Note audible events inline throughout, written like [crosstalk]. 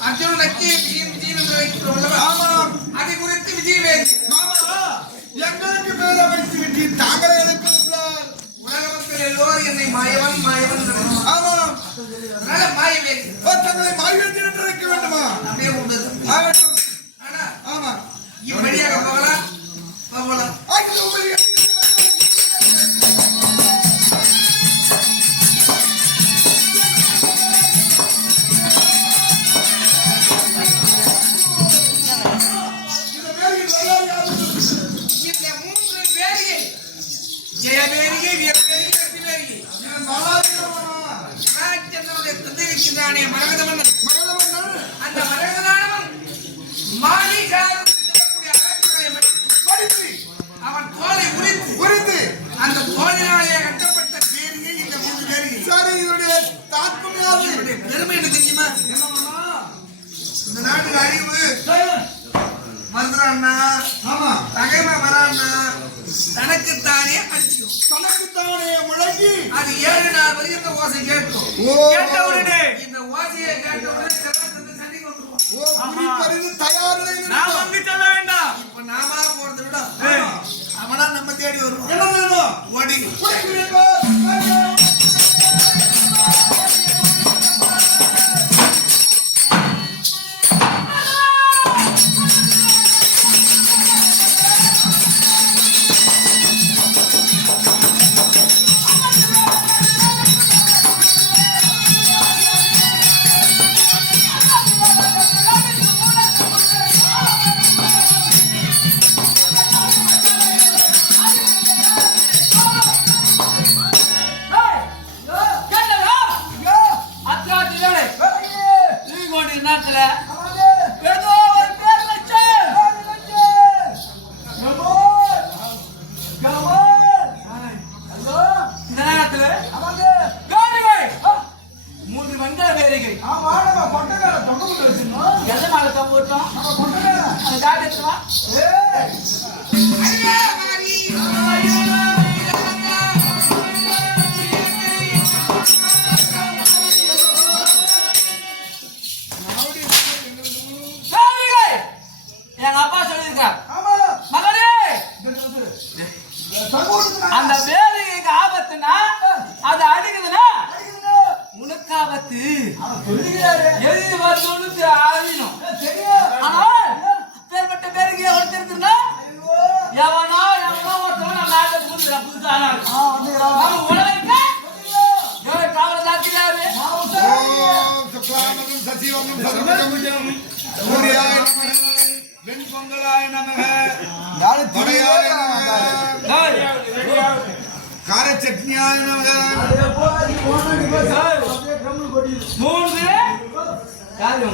அர்ஜுனனுக்கு விஜயன் விஜயன் வைக்கிறோம் ஆமா. அதை குறித்து விஜயவேதி எங்களுக்கு பேர வைத்து விட்டு தாங்களே எழுப்பினார் உலக மக்கள் எல்லோரும் என்னை மாயவன் மாயவன் ஆமா அதனால மாயவேதி தங்களை மாறிவிட்டு என்று இருக்க வேண்டுமா வைக்கின்றானே மரகத மன்னன் அந்த மாளிகாவில் இருக்கக்கூடிய அழகுகளை மட்டும் படித்து அவன் தோலை உரித்து புரிந்து அந்த தோலினாலே கட்டப்பட்ட வேலியை இந்த மூன்று வேலியை சரி யாது இதனுடைய பெருமை என்ன தெரியுமா? இந்த நாட்டுக்கு அறிவு. வந்துறான்னா ஆமா. தகைமை வரான்னா அடிச்சுக்கும் தனக்குத்தானே முழங்கி. அது ஏழு நாள் வரைக்கும் இந்த ஓசை கேட்கும். ஓ. கேட்ட உடனே இந்த ஓசையை கேட்ட உடனே வந்துருவான் ஓ குறிப்பறிந்து தயாரில் நான் வந்து சொல்ல வேண்டாம். இப்ப நாம போறதை விட. அவனா நம்ம தேடி என்ன வேணும் ஓடி. தம்பூட்டம் நம்ம அந்த காட்டத்துவா வடையாய நமக. கார சட்னியாய நமக. மூன்று. யாரு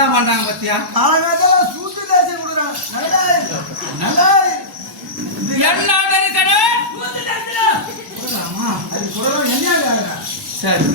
என்ன பண்றாங்க பத்தியா? காலங்காத்தால சூத்து தோசை கொடுக்குறாங்க. நல்லா நல்லா என்ன? சரி.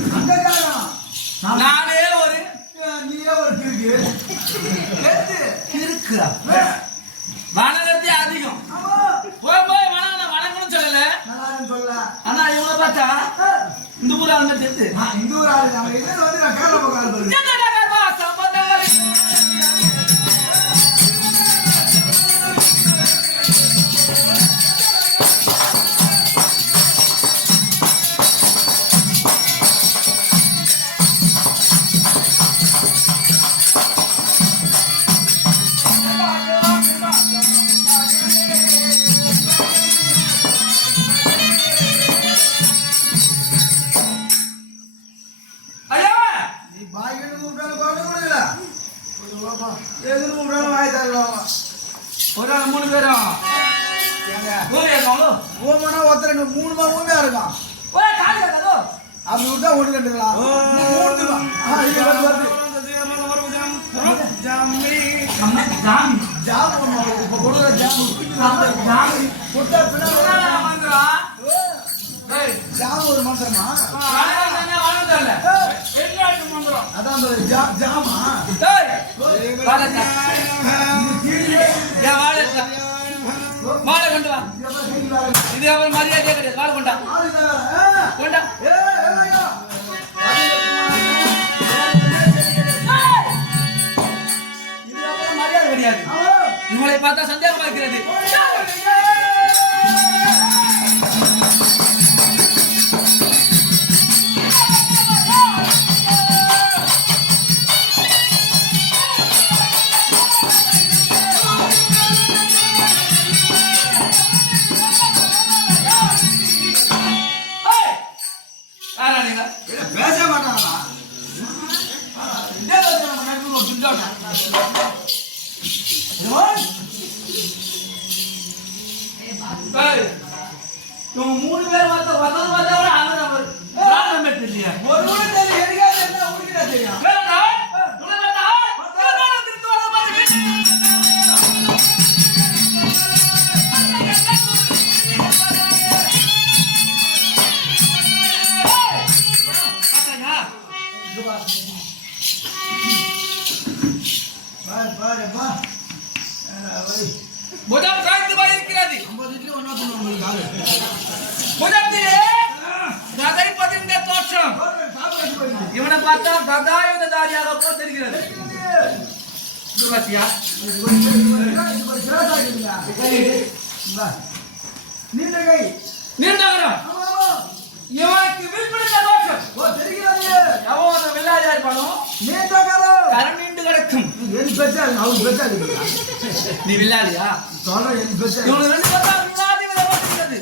ஒரு மந்திரமா? அதான் ஜாமா. மாலை கொண்டு கொண்டா. கொண்டா? மரியாதை கிடையாது. உங்களை பார்த்தா சந்தேகமாக்கிறது பேச மாட்டானா மூணு பேர் பார்த்தா பார்த்தா பார்த்தா அவன் நம்பர் ஒரு கூட தெரியும். தெரியும் பார்த்தால் கதாயுததாரியாக போல் தெரிகிறது நீண்டகை நீண்டகரம் இவனுக்கு வில்படுத்த தோஷம் ஓ தெரிகிறது. அவன் வில்லாதியா இருப்பானோ நீண்டகரம் கரம் நீண்டு கிடக்கும். என் பெற்றா அவன் பெற்றா நீ வில்லாதியா சொல்ற என் பெற்றா இவனுக்கு ரெண்டு பெற்றா வில்லாதி விதமா இருக்கிறது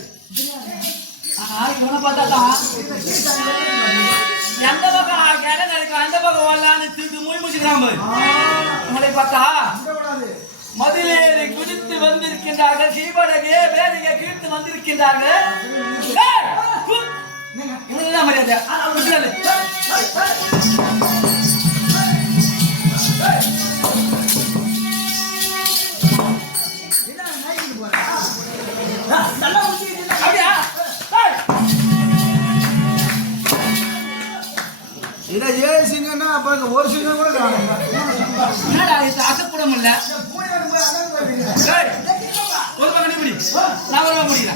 எந்த பக்கம் கிணறு நடக்கும் அந்த பக்கம் வரலான்னு திருட்டு மூடி முடிச்சுக்கிறான் உங்களை பார்த்தா மதுரையை குதித்து வந்திருக்கின்றார்கள் தீபடகே வேலையை கீழ்த்து வந்திருக்கின்றார்கள். மரியாதை? ஒரு சின்ன கூட என்னடா இது அசக்கூட முடியல ஒரு பக்கம் பிடி நான் ஒரு முடியல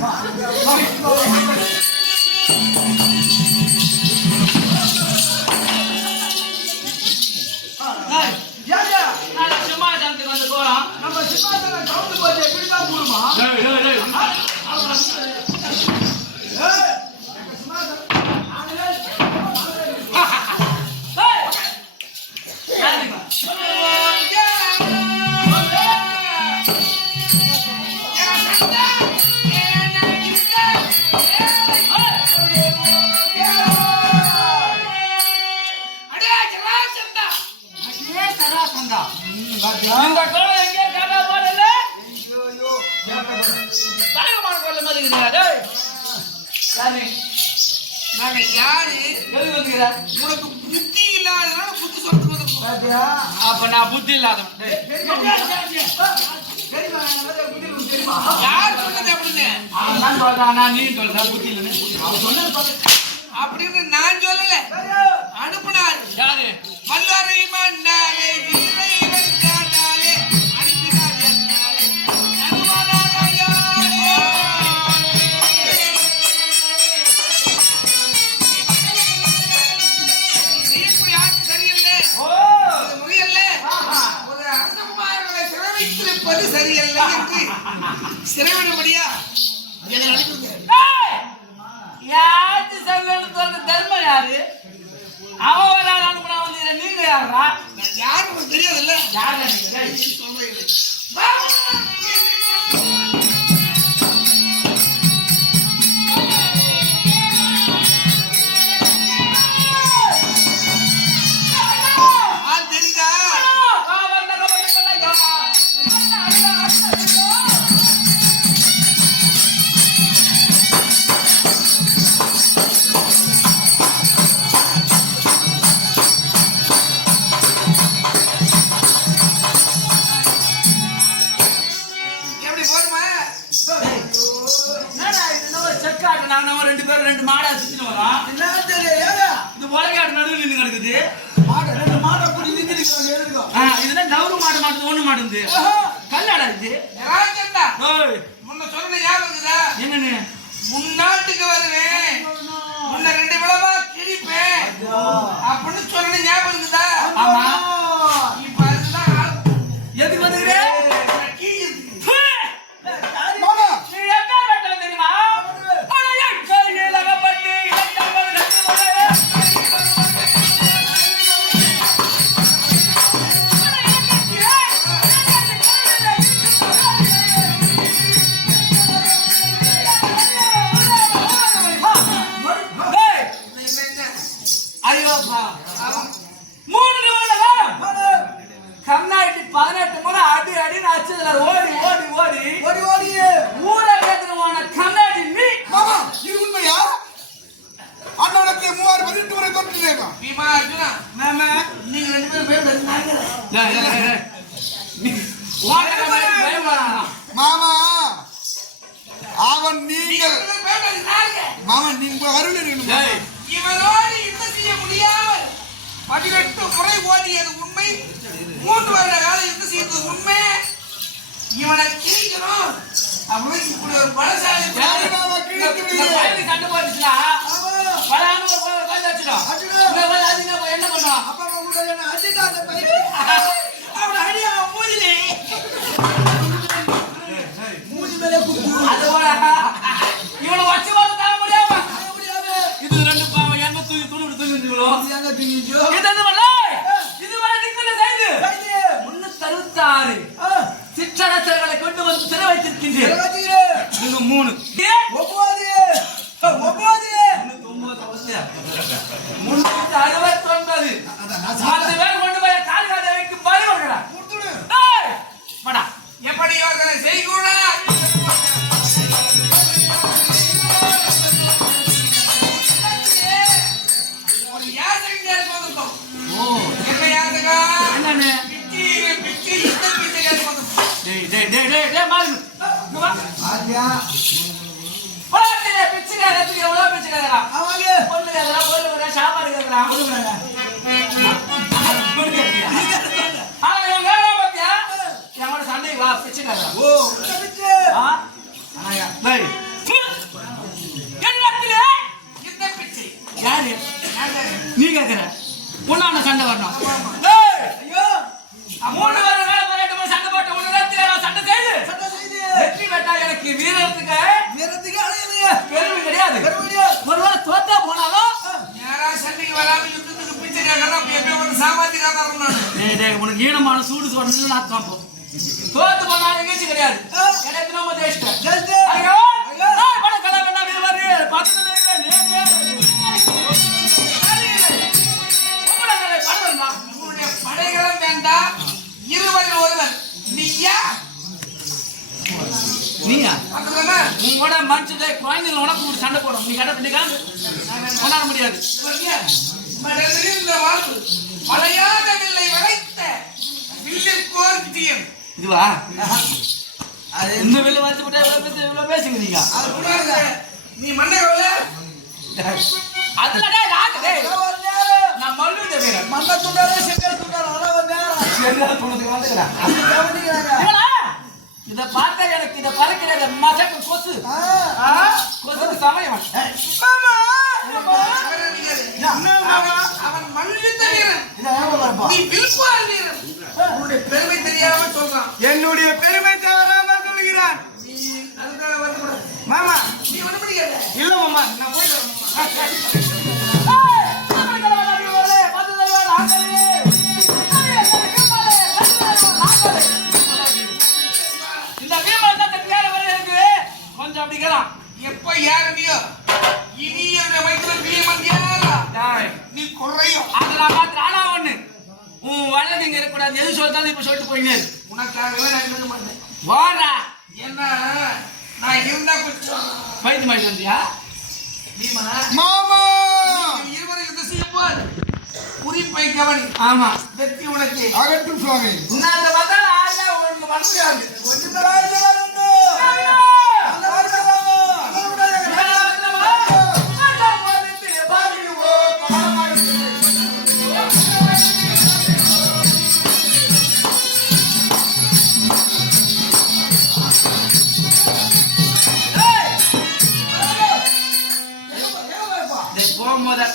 அப்படின்னு நான் சொல்லலை. முன்ன சொன்ன ஞாபகம் இருக்குதா? என்னன்னு? முன்னாட்டுக்கு வருவேன். முன்ன ரெண்டு விளமா கிழிப்பேன் அப்படின்னு சொன்ன ஞாபகம் இருக்குதா? ஆமா. பதினெட்டு முறை ஓதியது உண்மை. மூன்று வருட காலம் யுத்தம் செய்தது உண்மை. இவனை கிழிக்கணும். அப்படின்னு இப்படி ஒரு பலசாலி சண்டை போட்டுச்சுன்னா என்ன பண்ணுவோம் [laughs] பிஞ்சோ இதுவரை நிற்கிற செய்து முன்னூத்தி அறுபத்தி ஆறு சிற்றரசர்களை கொண்டு வந்து சிறை வைத்திருக்கின்றேன். நீங்க மூணு. ஒன்பது ஒன்பது முன்னூத்தி அறுபத்தி ஒன்பது ஆமாங்க உலகத்துல பிச்சைக்காரத்துக்கு எவ்வளவு பிச்சைக்காரா பொண்ணு கேக்குறா பொருள் கேக்குறா சாப்பாடு கேக்குறா ஆனா இவன் வேலை பார்த்தியா என் சண்டைக்கு வா பிச்சைக்காரா ஓ ஆனா யாரு? நீ கேக்குற. உன்னான சண்டை வரணும். ஐயோ. மூணு வரணும் சாமாத்திக்காரன் உனக்கு ஈனமான சூடு சொன்னது நான் தோப்போம் தோத்து போனா நிகழ்ச்சி கிடையாது. படைகளும் வேண்டாம் இருவரில் ஒருவர் நீயா? நீயா உங்களோட மனுஷன் குழந்தைகள் உனக்கு சண்டை போடும். நீ கடை பண்ணிக்கா கொண்டாட முடியாது. இந்த வாழ்க்கை மலையாக வில்லை வளைத்த வில்லு போர் டீம் இதுவா? அது இந்த வில்லு வச்சு விட்டா இவ்வளவு பேச இவ்வளவு பேசுங்க நீங்க. அது கூடாது நீ மண்ணை எவ்வளவு அதுலடா ராக்கு டேய் நான் மல்லுட வீரன். மண்ணை துண்டாரே செங்கல் துண்டாரே அத வந்து செங்கல் துண்டுக்கு வந்துக்கறா. அது கவனிக்கறாங்க. இத பார்த்தா எனக்கு இத பறக்கிற மஜக்கு கொசு. கொசுக்கு சமயம். மாமா அவன் நினைக்காது. வீரன் நீ வில்குவார் வீரன் உன்னுடைய பெருமை தெரியாம சொல்றான் என்னுடைய பெருமை தவறாம சொல்கிறான் நீ அதுக்காக வருத்தப்படாத. மாமா நீ ஒண்ணு பிடிக்காத இல்ல மாமா நான் போயிட்டு வரேன் இந்த எப்ப ஏறனியோ இனி என்னுடைய வயிற்றுல பீமன் ஏறலாம் நீ குறையும் அதை நான் பார்த்து ஆனா ஒண்ணு. உன் வலது இங்க இருக்கக்கூடாது. எது சொல்லிட்டாலும் இப்ப சொல்லிட்டு போயினே உனக்காகவே நான் இருக்க மாட்டேன். வாடா. ஏன்னா நான் இருந்தா கொஞ்சம். பைத்து மாதிரி வந்தியா? மாமா! இருவரை யுத்தம் செய்ய போது குறிப்பை கவனி ஆமா. வெற்றி உனக்கு. அகற்றும் சுவாமி. நான் அந்த பார்த்தா ஆளே உனக்கு வர முடியாது போகும்போது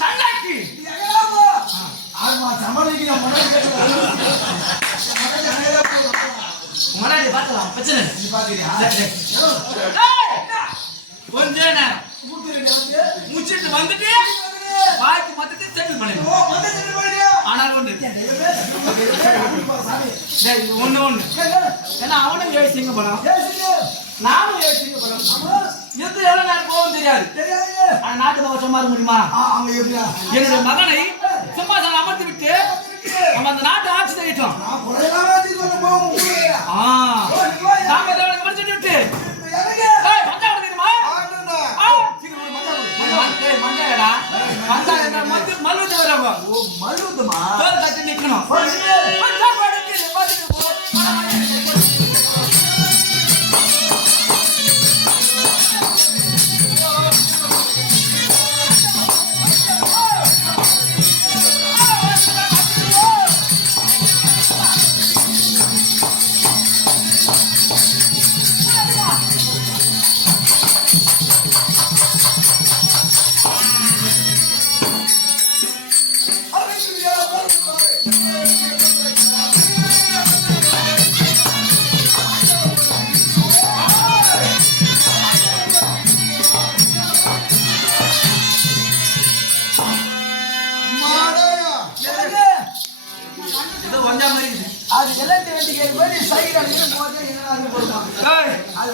சண்டாக்கி? ஆமா, முன்னாடி கேட்டுக்கோ. முன்னாடி பார்க்கலாம் பிரச்சனை. நீ பாக்குறியா? கொஞ்ச நேரம் வந்துட்டு பாக்கி மொத்தத்தை செட்டில் பண்ணு ஓ, வந்து சென்று போயிட்டியா? ஆனால் ஒண்ணு ஏய், ஏய், ஏன்னா அவனும் ஏழு சிங்க படம். நானும் ஏழு சிங்க படம் எது எவ்வளவு நேரம் போகும் தெரியாது. ஆனா நாட்டு பக்கம் சும்மா முடியுமா? என்னுடைய மகனை சிம்மாசனம் அமர்த்தி விட்டு அவன் அந்த நாட்டு ஆட்சி செய்யட்டும் நான் குறையெல்லாம் வச்சுட்டு அது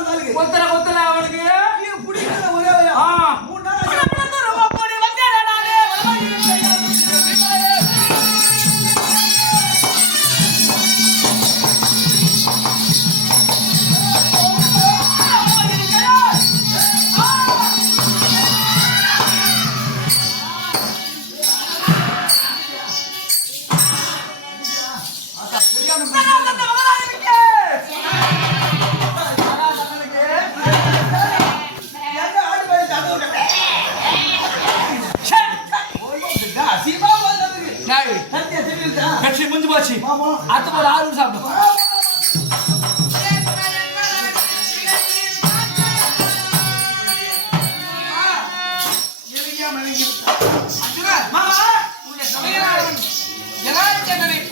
ரத்த வேண்டாம் அந்த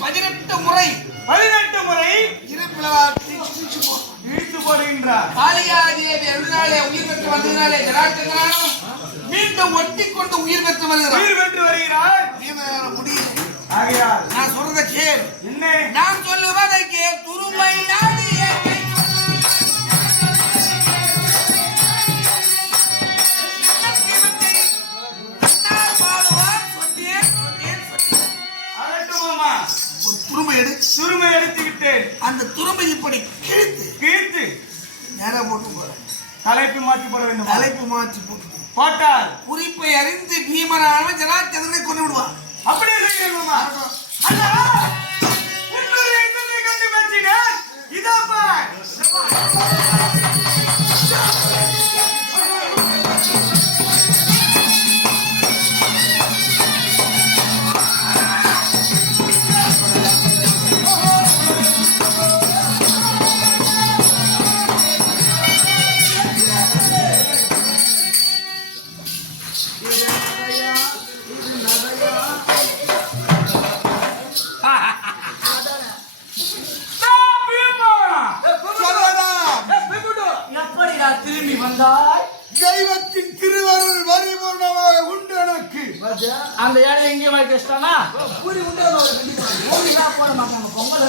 பதினெட்டு முறை பதினெட்டு முறை இழுத்து போடுகின்றார் காளியாதேவி அருளாலே உயிர் பெற்று வந்ததினாலே ஜனார்த்தனாலும் மீண்டும் ஒட்டி கொண்டு உயிர் பெற்று வருகிறார். உயிர் பெற்று வருகிறார். ஆகையால் நான் சொல்றத கேள். என்ன? நான் சொல்லுவதை கேள். துருமை நாடிய. சுருமை எடுத்து விட்டேன் அந்த துருமை இப்படி கிழித்து கீர்த்து நேரா போட்டு போறேன். தலைப்பு மாற்றி போட வேண்டும்? தலைப்பு மாற்றி போட்டு போட்டார். குறிப்பை அறிந்து பீமனான ஜனாச்சந்திரனை கொண்டு விடுவான் அப்படியே ஏழை எங்கே வாய் கஷ்டம்னா கூலி உண்டு ஊருலாம் போட மாட்டாங்க. பொங்கல்.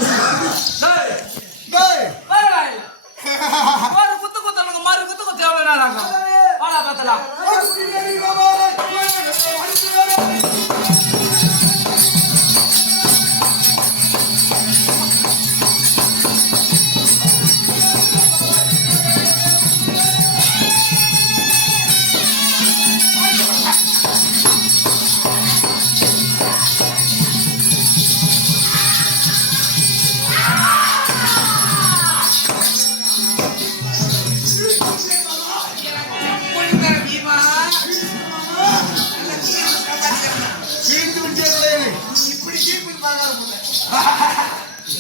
ஒரு குத்து குத்தவனுக்கு மறு குத்து குத்து எவ்வளவு நேரம் ஆகும்? பார்த்தலாம்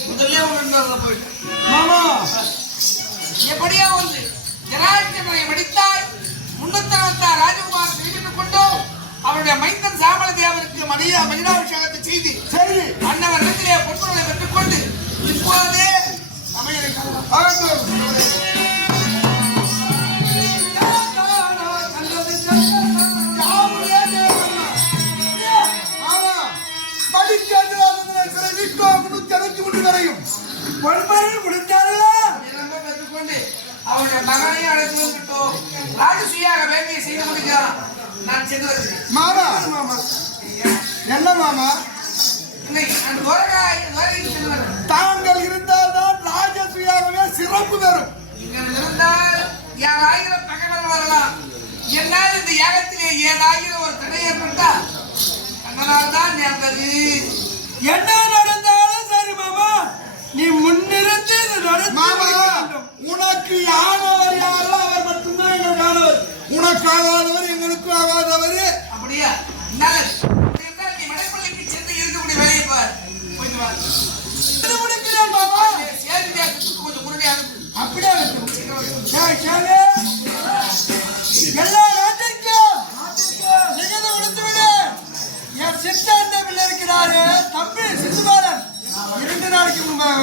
முதல்ல மாமா! எப்படியோ வந்து ஜனாதிபதியை மடித்தாய் முன்னூத்தி அறுபத்தாறு ராஜகுமார் பிடித்துக் கொண்டு அவருடைய மைந்தன் சாமல தேவருக்கு மனித மனிதாபிஷேகத்தை செய்து. சரி அன்னவர் இடத்திலே பொன்முறை பெற்றுக் கொண்டு இப்போதே அமையரை காணலாம். இறந்த பெற்றுக்கொண்டு அவருடைய மகனையும் அழைத்து வந்துட்டோம் ராஜசுயாக வேண்டிய செய்து முடிக்கலாம் நான் சென்று வருகிறேன். மாமா. என்ன மாமா? அந்த துவரகாய் துவரைக்கு சென்று வருகிறேன் தாங்கள் இருந்தால்தான் ராஜசுயாகவே சிறப்பு வரும் இங்க இருந்தால் யாராயிரம் பகைவர் வரலாம் என்னால் இந்த யாகத்திலே ஏதாயிரம் ஒரு தடை ஏற்பட்டா அதனால் தான் நேர்ந்தது என்ன நடந்தாலும் சரி மாமா நீ முன்னிருந்து இது நடத்தி மாமா வேண்டும். உனக்கு ஆனவர் யாரோ அவர் மட்டும்தான் எங்களுக்கு ஆனவர். உனக்கு ஆகாதவர் எங்களுக்கு ஆகாதவர். அப்படியா? மலைப்பள்ளிக்கு சென்று இருக்கக்கூடிய வேலையை பார். கொஞ்சம் முன்னாடி அனுப்பு அப்படியே. சரி, சரி. எல்லா நாட்டிற்கும் நிகழ்ந்து கொடுத்து விடு. என் சித்தாந்த இருக்கிறாரு தம்பி சித்துவா இரண்டு நாளைக்கு முன்பாக